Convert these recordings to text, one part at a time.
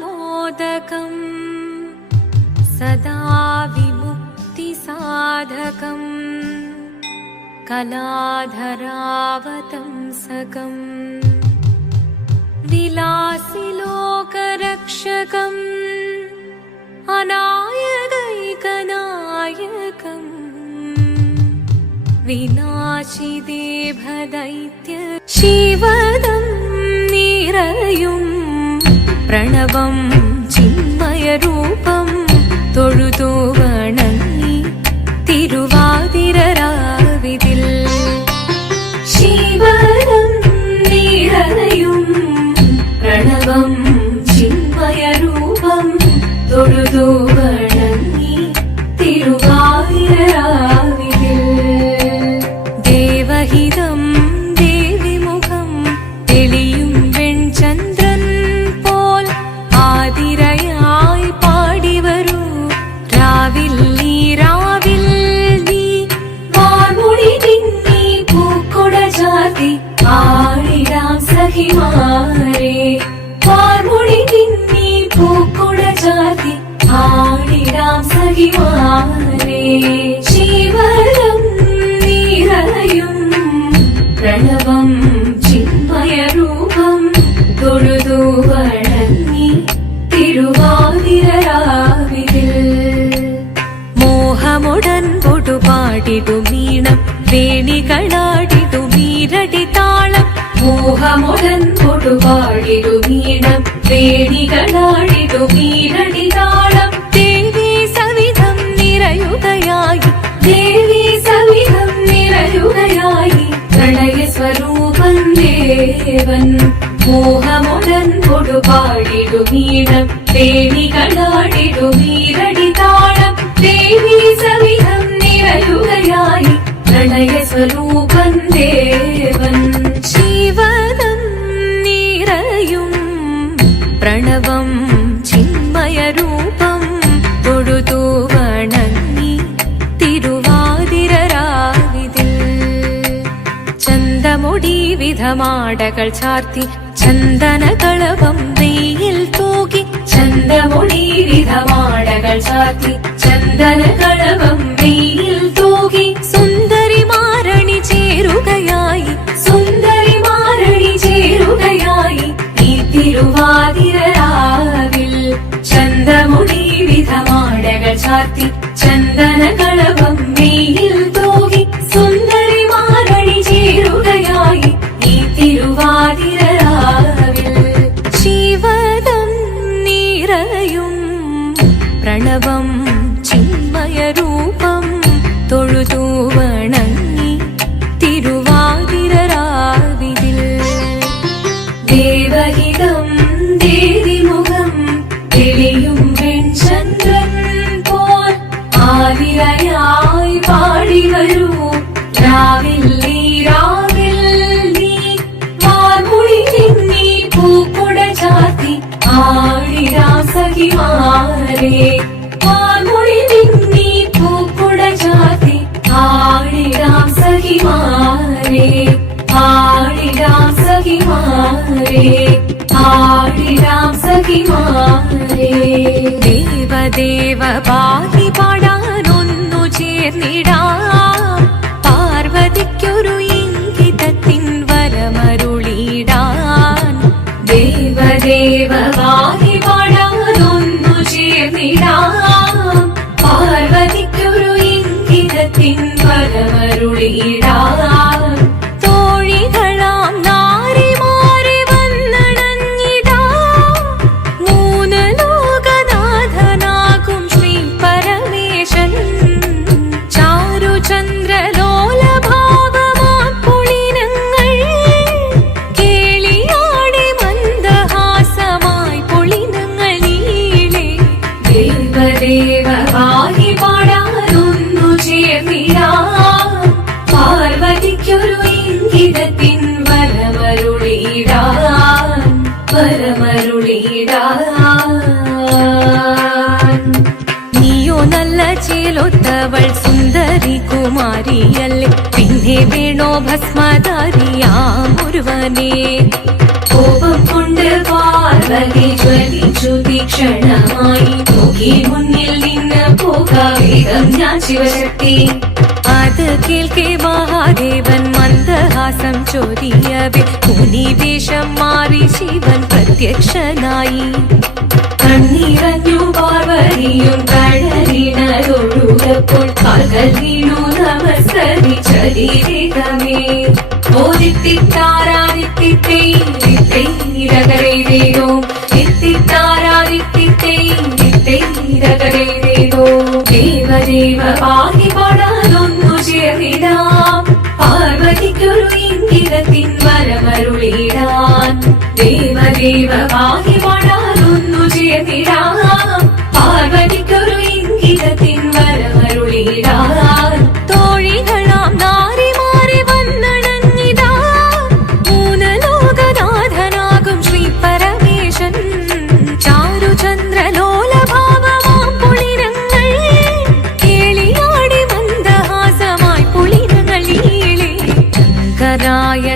मोदकम् सदा विमुक्तिसाधकम् कलाधरावतंसकम् विलासिलोकरक्षकम् अनायदैकनायकम् विनाशिदेभ दैत्य शिवदम् നിറയും പ്രണവം ചിന്മയരൂപം തൊഴുതു മോഹമുടൻ പൊടുപാടിടു മീണം വേണികളാടിടു മീരടി താളം മോഹമുടൻ പൊടുപാടിടു മീണം വേണികളാടിടു മീരടി താളം ദേവി സവിധം നിറയുകയായി ദേവി സവിധം നിറയുകയായി പ്രണയ സ്വരൂപൻ ദേവൻ മോഹമുടൻ കൊടുപാടിടു മീണം സ്വരൂപൻ ദേവൻ. ശിവദം നിറയും ചന്ദനകളവം വെയിൽ തൂകി ചന്തമുടി വിധമാടകൾ ചാർത്തി சாத்தி செந்த സഖിമാരെ വാർമുടി തിങ്ങി പൂക്കുട ചാത്തി ആടിരാം സഖിമാരെ ആടിരാം സഖിമാരെ ആടിരാം സഖിമാരെ ദേവദേവ പാഹി പാടാനൊന്നു നീയോ നല്ല ചേലൊത്തവൾ സുന്ദരി കുമാരിയല്ലേ? പിന്നെ വേണോ ഭസ്മധാരിയാം ഒരുവനെ കോപം കൊണ്ട് പാർവതി ജ്വലിച്ചു തീക്ഷണമായി. നോക്കി മുന്നിൽ നിന്ന് പോകാവേഗം ഞാൻ ശിവശക്തി. അത് കേൾക്കെ മഹാദേവൻ മന്ദഹാസം ചൊരിയവേ മുനിവേഷം മാറി ശിവൻ പ്രത്യക്ഷനായി കണ്ണീറഞ്ഞു പാർവതിയും കഴലിനതൊഴുകപ്പോൾ പകൽ വീണു നമസ്കരിച്ചതിരേകമേ ഓദിത്തിത്താരാദിത്തിത്തൈരകരേതോ ഇത്തിത്താരാദിത്തിത്തൈരകരേതോ ദേവദേവ പാകി പാടാനൊന്നു വരമരുളിടാൻ ദേവദേവ പാകി പാടാനൊന്നു ചേർന്നിടാം പാർവതിക്കൊരു ഇംഗിതത്തിൻ വരമരുളിടാൻ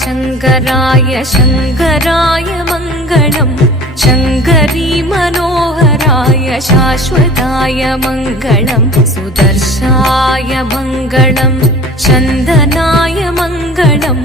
शङ्कराय शङ्कराय मङ्गलम् शङ्करी मनोहराय शाश्वताय मङ्गलम् सुदर्शाय मङ्गलम् चन्दनाय मङ्गलम्